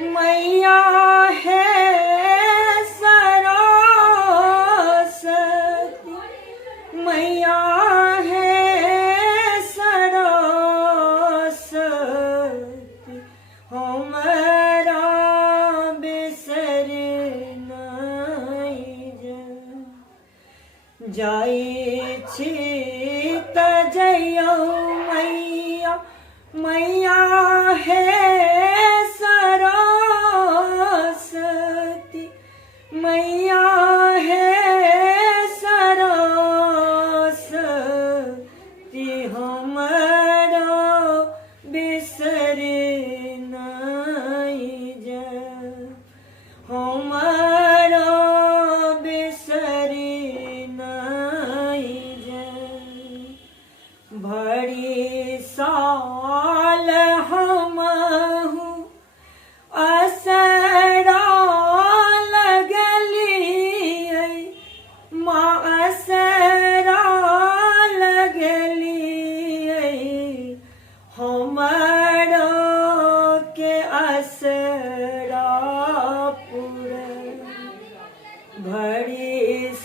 मैया है सरस्वती, मैया है सरस्वती, हमरा बिसर नहीं जाई छी त जइयौ मैया, मैया है सरस्वती, मैया है सरस्वती, हमरा बिसर नहीं जाई, हमरा बिसर नहीं जाई। बड़ी साल हमहु असरा लगलियै, माँ असरा लगलियै, हमरा के असरा पूरै। बड़ी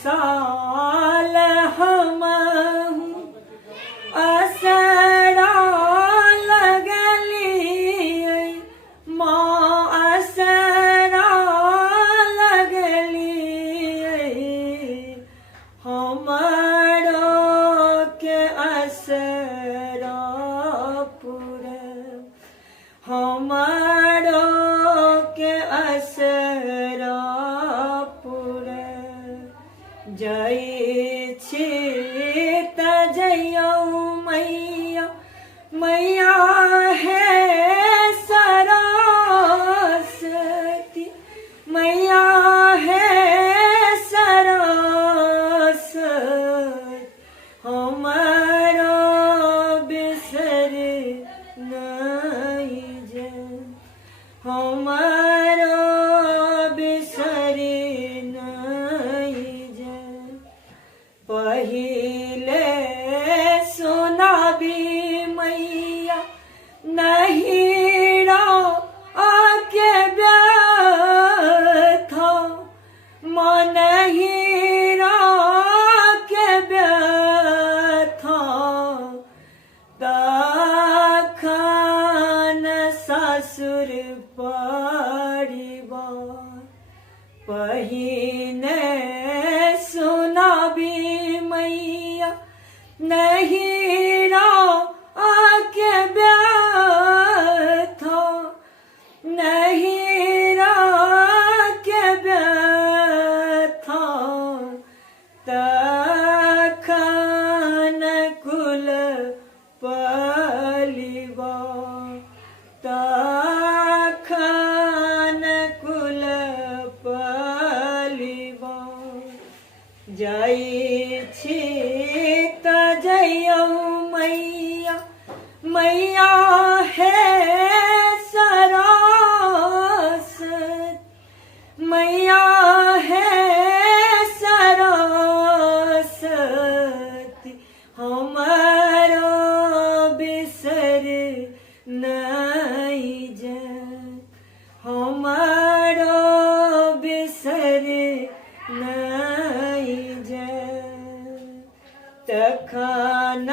साल हमहु असरा लगलियै, माँ असरा लगलियै, हमरा के असरा पूरै, हमरा के असरा पूरै। जाई छी त जइयौ मैया, मैया है सरस्वती, मैया है सरस्वती, हमरा बिसर नहीं जाई, हमरा बिसर नहीं जाई। पहिले सुनाबी मैया नहीरा आके व्यथा, माँ नहीरा के व्यथा, तखन ससुर परिवार। पहिने सुनाबी मैया नहीरा आके व्यथा, नहीरा के व्यथा, तखन कुल परिवार, तखन कुल परिवार। जाई छी त जइयौ मैया, मैया है सरस्वती, मैया है सरस्वती, हमरा बिसर नहीं जाई, हमरा बिसर नहीं जाई। तखन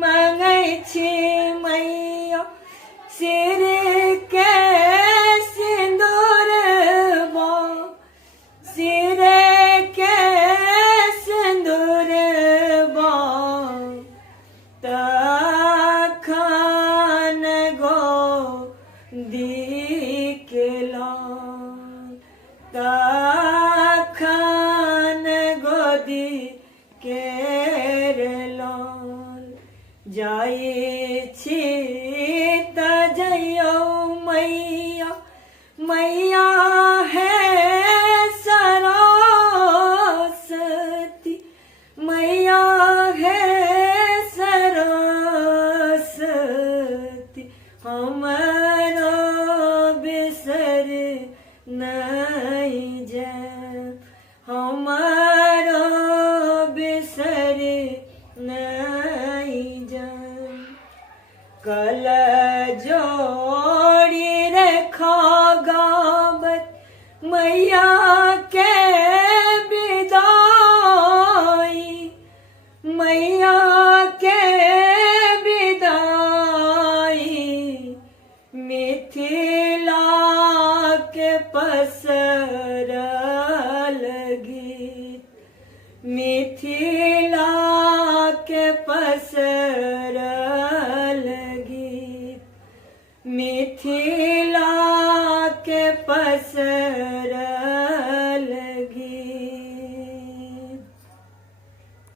मंगै छी मैया सिर के सिंदूरबा, सिर के सिंदूरबा, तखन गोदी के लाल, तखन गोदी के लाल। जाई छी त जइयौ मैया, मैया है सरस्वती, मैया है सरस्वती, हमरा बिसर नहीं जाई, हमरा बिसर नहीं जाई। कल जोड़ी रखा पसंद